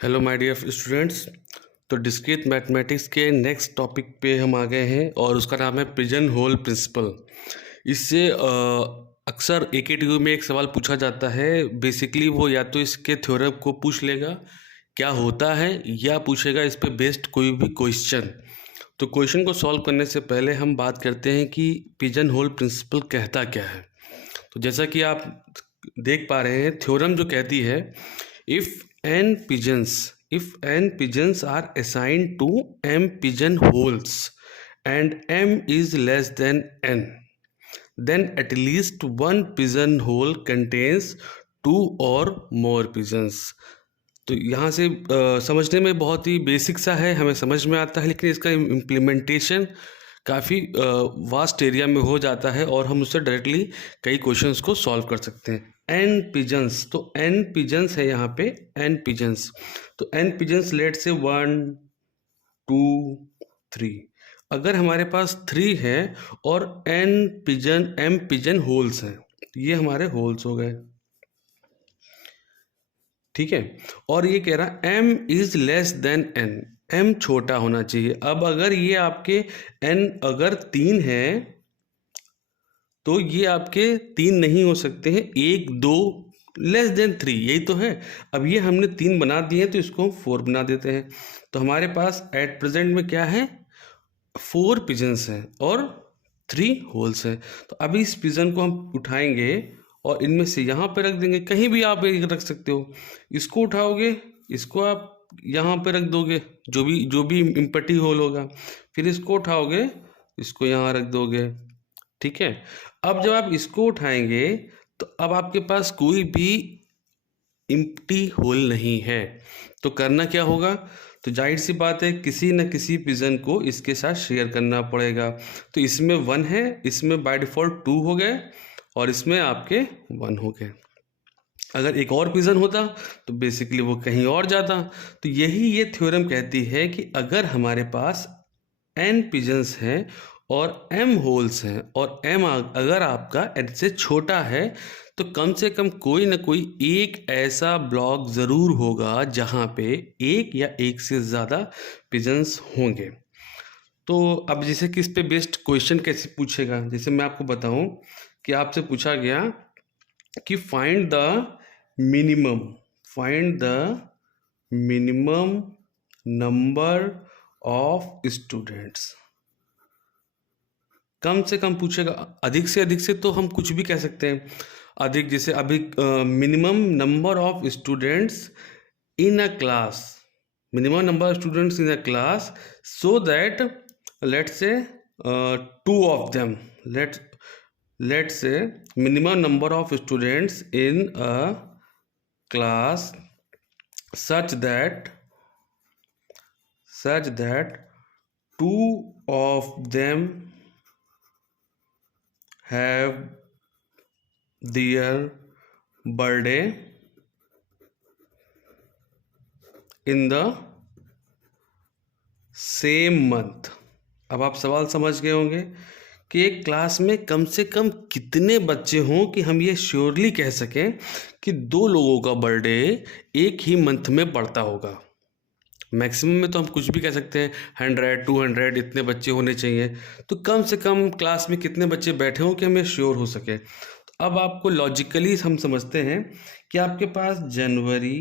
Hello my dear students. तो discrete mathematics के next topic पे हम आ गए हैं और उसका नाम है पिजन होल प्रिंसिपल। इससे अक्सर एकेटीयू में एक सवाल पूछा जाता है। बेसिकली वो या तो इसके थ्योरम को पूछ लेगा क्या होता है, या पूछेगा इस पे बेस्ड कोई भी क्वेश्चन। तो क्वेश्चन को सॉल्व करने से पहले हम बात करते हैं कि पिजन होल प्रिंसिपल कहता क्या है। तो जैसा कि आप देख पा रहे हैं, थ्योरम जो कहती है if n pigeons are assigned to m pigeon holes and m is less than n, then at least one pigeon hole contains two or more pigeons। तो यहाँ से समझने में बहुत ही बेसिक सा है, हमें समझ में आता है, लेकिन इसका इम्प्लीमेंटेशन काफ़ी वास्ट एरिया में हो जाता है और हम उससे डायरेक्टली कई क्वेश्चंस को सॉल्व कर सकते हैं। एन पिजन्स, तो एन पिजन्स है यहाँ पे, एन पिजन्स। तो एन पिजन्स लेट से 1 2 3, अगर हमारे पास 3 है और n pigeon m pigeon holes हैं, ये हमारे होल्स हो गए, ठीक है। और ये कह रहा m is less than n, m छोटा होना चाहिए। अब अगर ये आपके एन अगर 3 है तो ये आपके 3 नहीं हो सकते हैं, 1 2 लेस देन 3, यही तो है। अब ये हमने 3 बना दिए हैं तो इसको हम 4 बना देते हैं। तो हमारे पास एट प्रेजेंट में क्या है, 4 पिजन्स हैं और 3 होल्स हैं। तो अभी इस पिजन को हम उठाएंगे और इनमें से यहाँ पे रख देंगे, कहीं भी आप एक रख सकते हो। इसको उठाओगे, इसको आप यहाँ पे रख दोगे, जो भी इम्पटी होल होगा। फिर इसको उठाओगे, इसको यहाँ रख दोगे, ठीक है। अब जब आप इसको उठाएंगे तो अब आपके पास कोई भी इम्प्टी होल नहीं है। तो करना क्या होगा, तो जाहिर सी बात है किसी न किसी पिजन को इसके साथ शेयर करना पड़ेगा। तो इसमें 1 है, इसमें बाय डिफ़ॉल्ट 2 हो गए और इसमें आपके 1 हो गए। अगर एक और पिजन होता तो बेसिकली वो कहीं और जाता। तो यही ये थ्योरम कहती है कि अगर हमारे पास n पिजन्स हैं और m होल्स हैं और m अगर आपका n से छोटा है, तो कम से कम कोई ना कोई एक ऐसा ब्लॉक ज़रूर होगा जहाँ पे एक या एक से ज़्यादा पिजन्स होंगे। तो अब जैसे कि इस पे बेस्ड क्वेश्चन कैसे पूछेगा, जैसे मैं आपको बताऊं कि आपसे पूछा गया कि find the minimum number of students. कम से कम पूछेगा, अधिक से अधिक से तो हम कुछ भी कह सकते हैं। अधिक जैसे अभी minimum number of students in a class, minimum number of students in a class, so that let's say 2 of them, let's say minimum number of students in a class such that 2 of them have their birthday in the same month। अब आप सवाल समझ गए होंगे कि एक class में कम से कम कितने बच्चे हों कि हम ये श्योरली कह सकें कि 2 लोगों का बर्थडे एक ही मंथ में पड़ता होगा। मैक्सिमम में तो हम कुछ भी कह सकते हैं, 100 200 इतने बच्चे होने चाहिए। तो कम से कम क्लास में कितने बच्चे बैठे हों कि हमें श्योर हो सके। तो अब आपको लॉजिकली हम समझते हैं कि आपके पास जनवरी,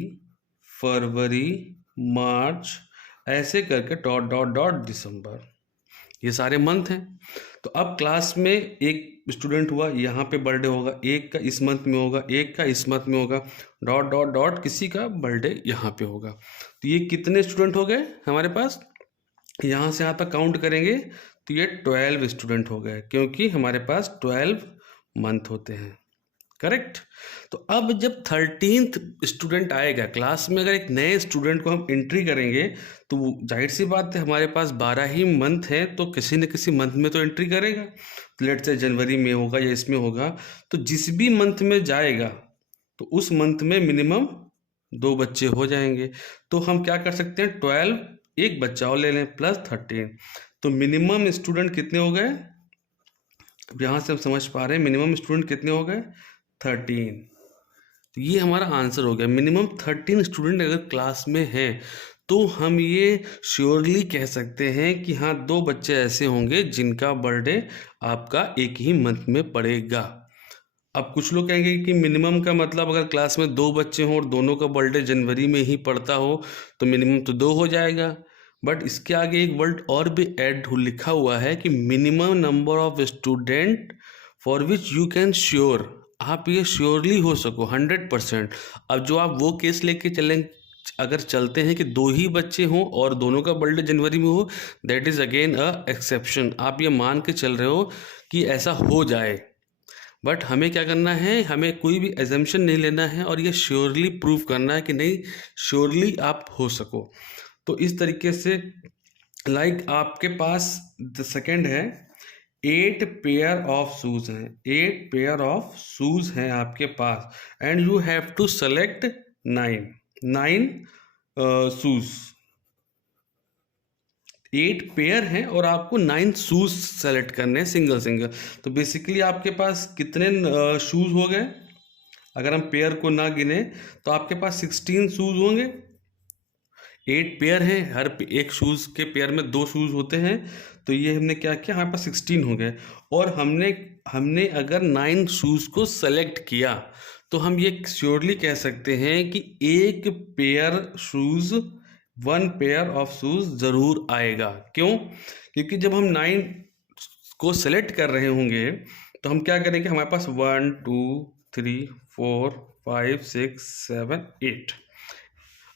फरवरी, मार्च, ऐसे करके डॉट डॉट डॉट दिसंबर, ये सारे मंथ हैं। तो अब क्लास में एक स्टूडेंट हुआ, यहाँ पे बर्थडे होगा, एक का इस मंथ में होगा, एक का इस मंथ में होगा, डॉट डॉट डॉट किसी का बर्थडे यहाँ पे होगा। तो ये कितने स्टूडेंट हो गए हमारे पास, यहाँ से यहाँ तक काउंट करेंगे तो ये 12 स्टूडेंट हो गए, क्योंकि हमारे पास 12 मंथ होते हैं, करेक्ट। तो अब जब 13th स्टूडेंट आएगा क्लास में, अगर एक नए स्टूडेंट को हम एंट्री करेंगे तो जाहिर सी बात है हमारे पास 12 ही मंथ हैं, तो किसी न किसी मंथ में तो एंट्री करेगा। तो लेट्स से जनवरी में होगा या इसमें होगा, तो जिस भी मंथ में जाएगा तो उस मंथ में मिनिमम 2 बच्चे हो जाएंगे। तो हम क्या कर सकते हैं, 12 एक बच्चा और ले लें प्लस 13, तो मिनिमम स्टूडेंट कितने हो गए। अब यहाँ से हम समझ पा रहे हैं मिनिमम स्टूडेंट कितने हो गए, 13। तो ये हमारा आंसर हो गया। मिनिमम 13 स्टूडेंट अगर क्लास में हैं तो हम ये श्योरली कह सकते हैं कि हाँ 2 बच्चे ऐसे होंगे जिनका बर्थडे आपका एक ही मंथ में पड़ेगा। अब कुछ लोग कहेंगे कि मिनिमम का मतलब अगर क्लास में 2 बच्चे हों और दोनों का बर्थडे जनवरी में ही पड़ता हो तो मिनिमम तो 2 हो जाएगा। बट इसके आगे एक वर्ड और भी ऐड लिखा हुआ है कि minimum number of student for which you can sure, आप ये श्योरली हो सको 100%। अब जो आप वो केस लेके चलें, अगर चलते हैं कि 2 ही बच्चे हों और दोनों का बर्थडे जनवरी में हो, that is again a exception. आप ये मान के चल रहे हो कि ऐसा हो जाए, बट हमें क्या करना है, हमें कोई भी एजम्पशन नहीं लेना है और ये श्योरली प्रूव करना है कि नहीं श्योरली आप हो सको। तो इस तरीके से लाइक आपके पास द सेकेंड है 8 पेयर ऑफ शूज हैं, 8 पेयर ऑफ शूज हैं आपके पास and you have to select 9 shoes. 8 pair हैं और आपको 9 शूज सेलेक्ट करने हैं सिंगल सिंगल। तो बेसिकली आपके पास कितने शूज हो गए, अगर हम पेयर को ना गिने तो आपके पास 16 शूज होंगे। 8 पेयर हैं, हर एक शूज़ के पेयर में 2 शूज़ होते हैं, तो ये हमने क्या किया, हमारे पास 16 हो गए। और हमने अगर 9 शूज़ को सेलेक्ट किया तो हम ये श्योरली कह सकते हैं कि एक pair shoes 1 pair of shoes ज़रूर आएगा। क्यों? क्योंकि जब हम 9 को सेलेक्ट कर रहे होंगे तो हम क्या करेंगे, हमारे पास 1 2 3 4 5 6 7 8।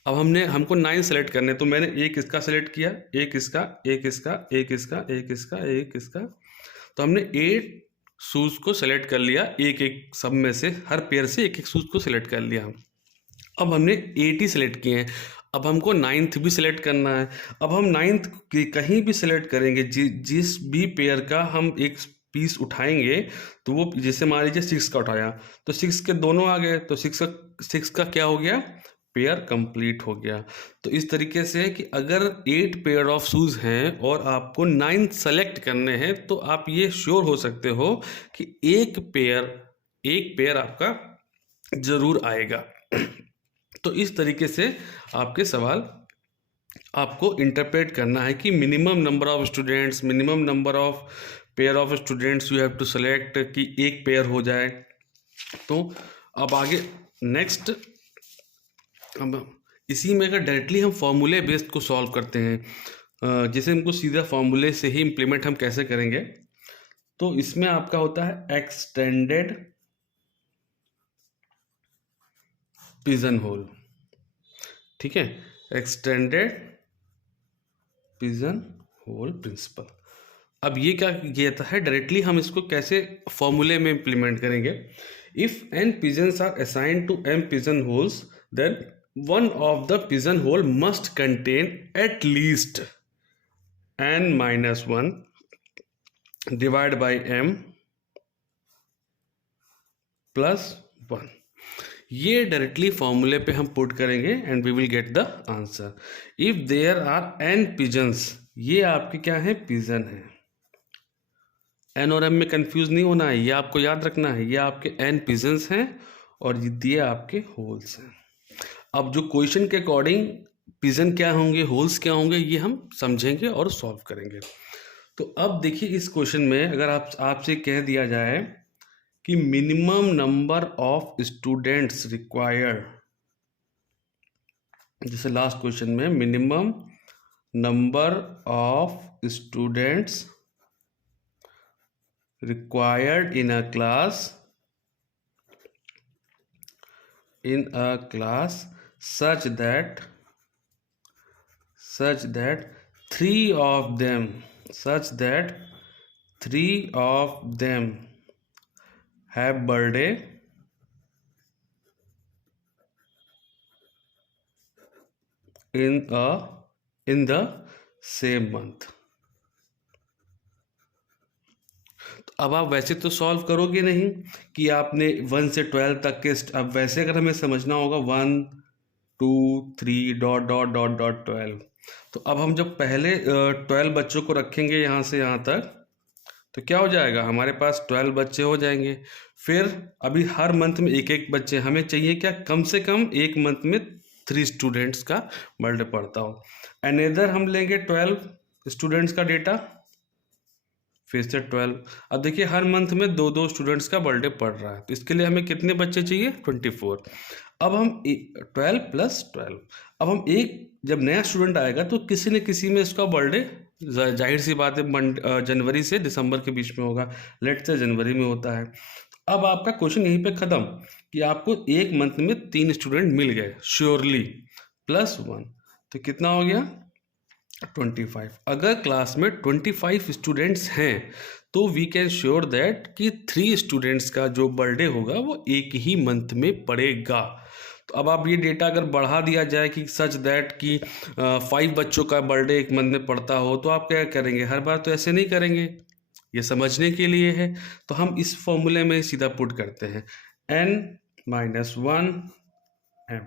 अब हमको 9 सेलेक्ट करने, तो मैंने एक इसका सेलेक्ट किया, एक इसका, एक इसका, एक इसका, एक इसका, एक इसका। तो हमने 8 शूज़ को सेलेक्ट कर लिया, एक एक सब में से हर पेयर से एक एक शूज़ को सेलेक्ट कर लिया। अब हमने 8 ही सेलेक्ट किए हैं, अब हमको 9th भी सिलेक्ट करना है। अब हम 9th कहीं भी सिलेक्ट करेंगे, जिस भी पेयर का हम एक पीस उठाएंगे तो वो, जैसे मान लीजिए 6 का उठाया तो 6 के दोनों आ गए, तो 6 का क्या हो गया, पेयर कंप्लीट हो गया। तो इस तरीके से कि अगर 8 पेयर ऑफ शूज़ हैं और आपको 9 सेलेक्ट करने हैं तो आप ये श्योर हो सकते हो कि एक पेयर आपका ज़रूर आएगा। तो इस तरीके से आपके सवाल आपको इंटरप्रेट करना है कि minimum number of students, minimum number of pair of students you have to select, कि एक पेयर हो जाए। तो अब आगे नेक्स्ट, अब इसी में अगर डायरेक्टली हम फॉर्मूले बेस्ड को सॉल्व करते हैं, जैसे हमको सीधा फॉर्मूले से ही इम्प्लीमेंट हम कैसे करेंगे, तो इसमें आपका होता है एक्सटेंडेड पिजन होल। ठीक है, एक्सटेंडेड पिजन होल प्रिंसिपल। अब ये क्या कहता है, डायरेक्टली हम इसको कैसे फॉर्मूले में इम्प्लीमेंट करेंगे। If n pigeons are assigned to m pigeon holes, then one of the pigeon hole must contain at least n minus 1 divided by m plus 1। ये डायरेक्टली फॉर्मूले पे हम पुट करेंगे and we will get the answer. If there are n pigeons, ये आपके क्या है, pigeon है। n और m में कंफ्यूज नहीं होना है, ये आपको याद रखना है, ये आपके n पिजन्स हैं और ये आपके होल्स हैं। अब जो क्वेश्चन के अकॉर्डिंग पिजन क्या होंगे, होल्स क्या होंगे, ये हम समझेंगे और सॉल्व करेंगे। तो अब देखिए इस क्वेश्चन में अगर आपसे कह दिया जाए कि minimum number of students required, जैसे लास्ट क्वेश्चन में minimum number of students required in a class such that three of them have birthday in the same month। अब आप वैसे तो सॉल्व करोगे नहीं कि आपने 1 से 12 तक के, अब वैसे अगर हमें समझना होगा 1 2 3 डॉट डॉट डॉट डॉट 12, तो अब हम जब पहले 12 बच्चों को रखेंगे यहाँ से यहाँ तक, तो क्या हो जाएगा, हमारे पास 12 बच्चे हो जाएंगे। फिर अभी हर मंथ में एक एक बच्चे, हमें चाहिए क्या, कम से कम एक मंथ में 3 स्टूडेंट्स का बर्थडे पड़ता हो। अनेदर हम लेंगे 12 स्टूडेंट्स का डेटा, फिर से 12। अब देखिए हर मंथ में 2-2 स्टूडेंट्स का बर्थडे पड़ रहा है, तो इसके लिए हमें कितने बच्चे चाहिए, 24। अब हम 12 + 12, अब हम एक जब नया स्टूडेंट आएगा तो किसी न किसी में इसका बर्थडे जाहिर सी बात है जनवरी से दिसंबर के बीच में होगा, लेट से जनवरी में होता है। अब आपका क्वेश्चन यहीं पे ख़त्म कि आपको एक मंथ में 3 स्टूडेंट मिल गए श्योरली, +1, तो कितना हो गया, 25। अगर क्लास में 25 स्टूडेंट्स हैं तो वी कैन श्योर दैट कि 3 स्टूडेंट्स का जो बर्थडे होगा वो एक ही मंथ में पड़ेगा। तो अब आप ये डेटा अगर बढ़ा दिया जाए कि सच दैट कि 5 बच्चों का बर्थडे एक मंथ में पड़ता हो, तो आप क्या करेंगे, हर बार तो ऐसे नहीं करेंगे, ये समझने के लिए है। तो हम इस फॉर्मूले में सीधा पुट करते हैं n-1 m,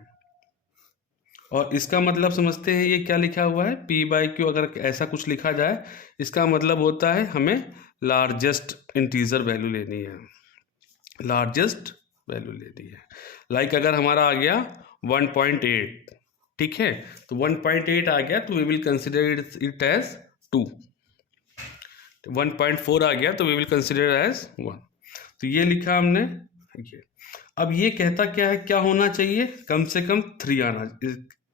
और इसका मतलब समझते हैं ये क्या लिखा हुआ है, p/q। अगर ऐसा कुछ लिखा जाए इसका मतलब होता है हमें लार्जेस्ट इंटीजर वैल्यू लेनी है, लार्जेस्ट वैल्यू लेनी है। लाइक अगर हमारा आ गया 1.8, ठीक है, तो 1.8 आ गया तो we will consider it as 2। 1.4 आ गया तो वी विल कंसिडर एज 1। तो ये लिखा हमने ये। अब ये कहता क्या है, क्या होना चाहिए, कम से कम 3 आना।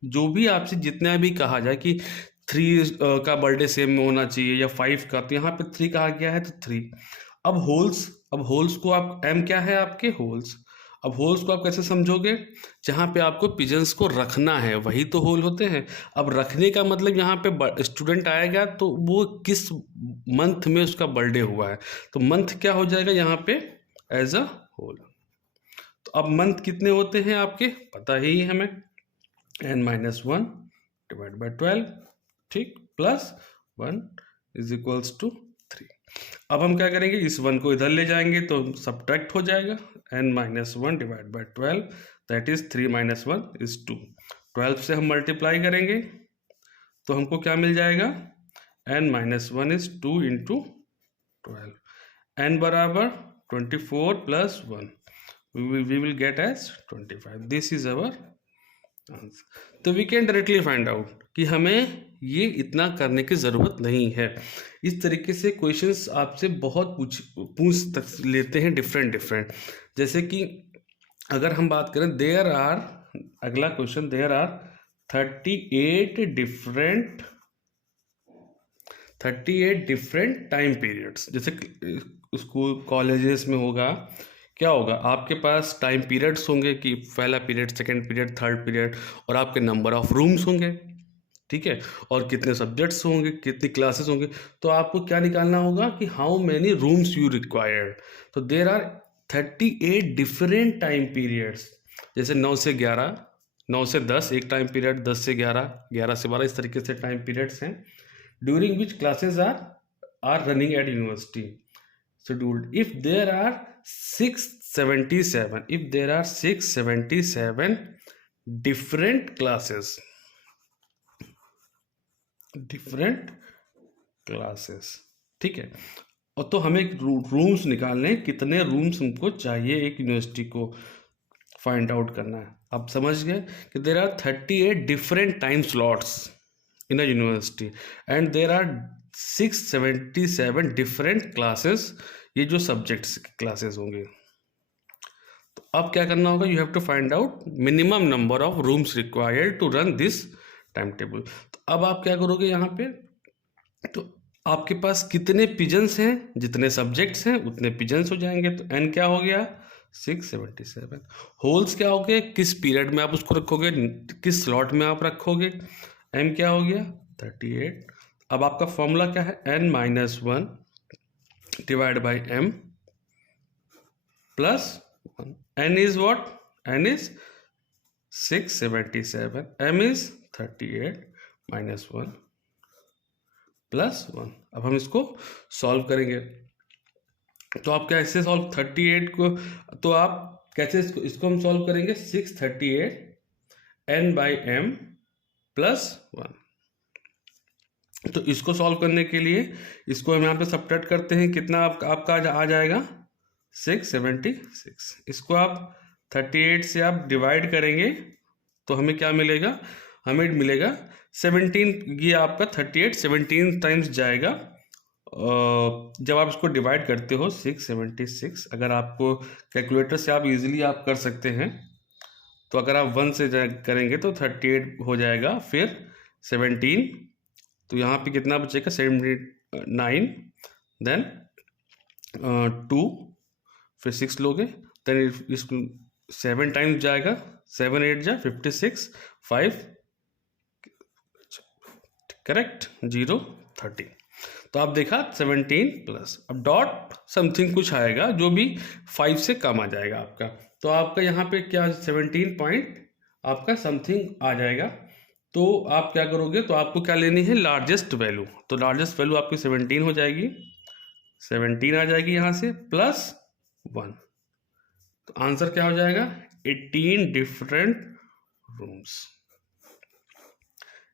जो भी आपसे जितना भी कहा जाए कि 3 का बर्थडे सेम में होना चाहिए या 5 का, तो यहाँ पे 3 कहा गया है तो 3। अब होल्स को आप, m क्या है आपके होल्स, अब होल्स को आप कैसे समझोगे, जहाँ पे आपको पिजन्स को रखना है वही तो होल होते हैं। अब रखने का मतलब यहाँ पे स्टूडेंट आएगा तो वो किस मंथ में उसका बर्थडे हुआ है, तो मंथ क्या हो जाएगा यहाँ पे, एज अ होल। तो अब मंथ कितने होते हैं आपके पता ही है हमें, n-1 / 12, ठीक, +1 = 3। अब हम क्या करेंगे, इस 1 को इधर ले जाएंगे तो सब्ट्रैक्ट हो जाएगा, n-1 / 12, दैट इज 3 - 1 = 2। 12 से हम मल्टीप्लाई करेंगे तो हमको क्या मिल जाएगा, n-1 is 2 × 12, n बराबर 24 + 1, we will get as 25। This is our answer. तो we can directly find out कि हमें ये इतना करने की ज़रूरत नहीं है। इस तरीके से क्वेश्चंस आपसे बहुत पूछ लेते हैं डिफरेंट। जैसे कि अगर हम बात करें, अगला question, there are 38 different time periods. जैसे स्कूल कॉलेजेस में होगा, क्या होगा, आपके पास टाइम पीरियड्स होंगे कि पहला period, second period, third period, और आपके नंबर ऑफ रूम्स होंगे, ठीक है, और कितने सब्जेक्ट्स होंगे, कितनी क्लासेस होंगे। तो आपको क्या निकालना होगा कि how many rooms you required. तो there are 38 different time periods. जैसे 9 से 11, 9 से 10 एक टाइम पीरियड, 10 से 11, 11 से 12, इस तरीके से टाइम पीरियड्स हैं, during which classes are running at university scheduled। if there are 677 different classes, ठीक है, और तो हमें रूम्स निकालने, कितने रूम्स हमको चाहिए एक यूनिवर्सिटी को फाइंड आउट करना है। आप समझ गए कि there are 38 different time slots in a university and there are 677 different classes, ये जो सब्जेक्ट्स क्लासेस होंगे। तो अब क्या करना होगा, you have to find out minimum number of rooms required to run this time table. तो अब आप क्या करोगे यहाँ पे, तो आपके पास कितने पिजन्स हैं, जितने सब्जेक्ट्स हैं उतने पिजन्स हो जाएंगे। तो n क्या हो गया, 677। होल्स क्या हो गए, किस पीरियड में आप उसको रखोगे, किस स्लॉट में आप रखोगे। m क्या हो गया, 38। अब आपका फॉर्मूला क्या है, n-1 / m +1। n is what, n is 677, m is 38 - 1 +1। अब हम इसको सॉल्व करेंगे। तो आप कैसे सॉल्व 38 को, तो आप कैसे इसको हम सॉल्व करेंगे, 638 n/m +1। तो इसको सॉल्व करने के लिए इसको हम यहाँ पे सब्ट्रैक्ट करते हैं, कितना आपका आ जाएगा 676। इसको आप 38 से आप डिवाइड करेंगे तो हमें क्या मिलेगा, हमें मिलेगा 17। ये आपका 38 17 टाइम्स जाएगा। जब आप इसको डिवाइड करते हो 676, अगर आपको कैलकुलेटर से आप इजीली आप कर सकते हैं, तो अगर आप 1 से करेंगे तो 38 हो जाएगा, फिर 17, तो यहाँ पे कितना बचेगा 79, देन 2, फिर 6 लोगे, देन इसको 7 टाइम्स जाएगा, 7 8 जा 56, 5 करेक्ट 0 30। तो आप देखा 17 प्लस, अब डॉट समथिंग कुछ आएगा जो भी 5 से कम आ जाएगा आपका, तो आपका यहाँ पे क्या 17 पॉइंट आपका समथिंग आ जाएगा। तो आप क्या करोगे, तो आपको क्या लेनी है लार्जेस्ट वैल्यू, तो लार्जेस्ट वैल्यू आपकी 17 हो जाएगी, 17 आ जाएगी यहाँ से प्लस 1, तो आंसर क्या हो जाएगा 18 डिफरेंट रूम्स।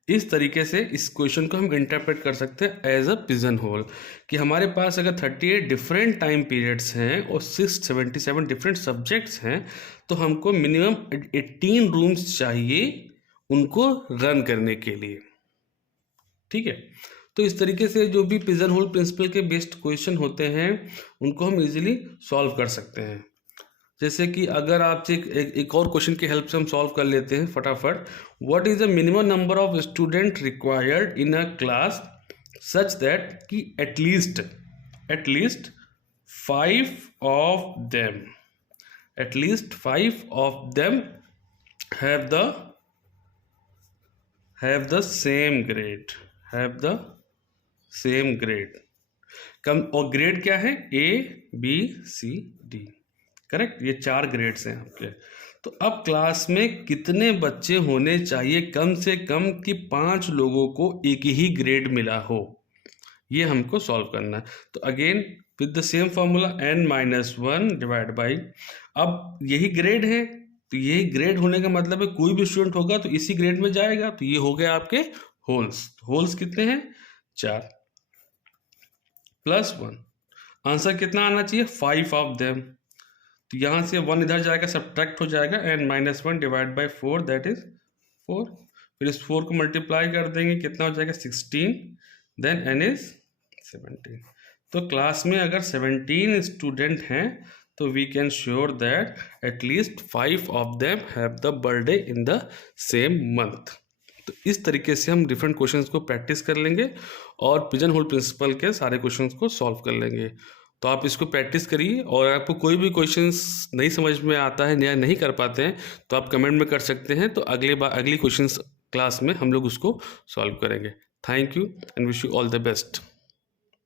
इस तरीके से इस क्वेश्चन को हम इंटरप्रेट कर सकते हैं एज अ पिजन होल, कि हमारे पास अगर 38 डिफरेंट टाइम पीरियड्स हैं और 677 डिफरेंट सब्जेक्ट्स हैं, तो हमको मिनिमम 18 रूम्स चाहिए उनको रन करने के लिए। ठीक है, तो इस तरीके से जो भी पिजन होल प्रिंसिपल के बेस्ड क्वेश्चन होते हैं उनको हम इजीली सॉल्व कर सकते हैं। जैसे कि अगर आपसे एक और क्वेश्चन की हेल्प से हम सॉल्व कर लेते हैं फटाफट। What is the minimum number of student required in a class such that कि at least 5 of them have the same grade कम, और ग्रेड क्या है A B C D, correct, ये 4 ग्रेड्स हैं आपके। तो अब क्लास में कितने बच्चे होने चाहिए कम से कम कि 5 लोगों को एक ही ग्रेड मिला हो, ये हमको सॉल्व करना है। तो again with the same formula n-1 divide by, अब यही ग्रेड है तो यही ग्रेड होने का मतलब है कोई भी स्टूडेंट होगा तो इसी ग्रेड में जाएगा, तो ये हो गया आपके होल्स कितने हैं 4 प्लस 1, आंसर कितना आना चाहिए 5 ऑफ देम, तो यहाँ से 1 इधर जाएगा सब्ट्रैक्ट हो जाएगा, n-1 divide by 4 that is 4, फिर इस 4 को मल्टीप्लाई कर देंगे कितना हो जाएगा 16, देन n इज 17। तो क्लास में अगर 17 स्टूडेंट हैं तो we can sure that at least 5 of them have the birthday in the same month. तो इस तरीके से हम डिफरेंट क्वेश्चंस को प्रैक्टिस कर लेंगे और पिजन होल प्रिंसिपल के सारे क्वेश्चंस को सॉल्व कर लेंगे। तो आप इसको प्रैक्टिस करिए, और आपको कोई भी क्वेश्चंस नहीं समझ में आता है या नहीं कर पाते हैं तो आप कमेंट में कर सकते हैं, तो अगली क्वेश्चंस क्लास में हम लोग उसको सॉल्व करेंगे। Thank you and wish you all the best.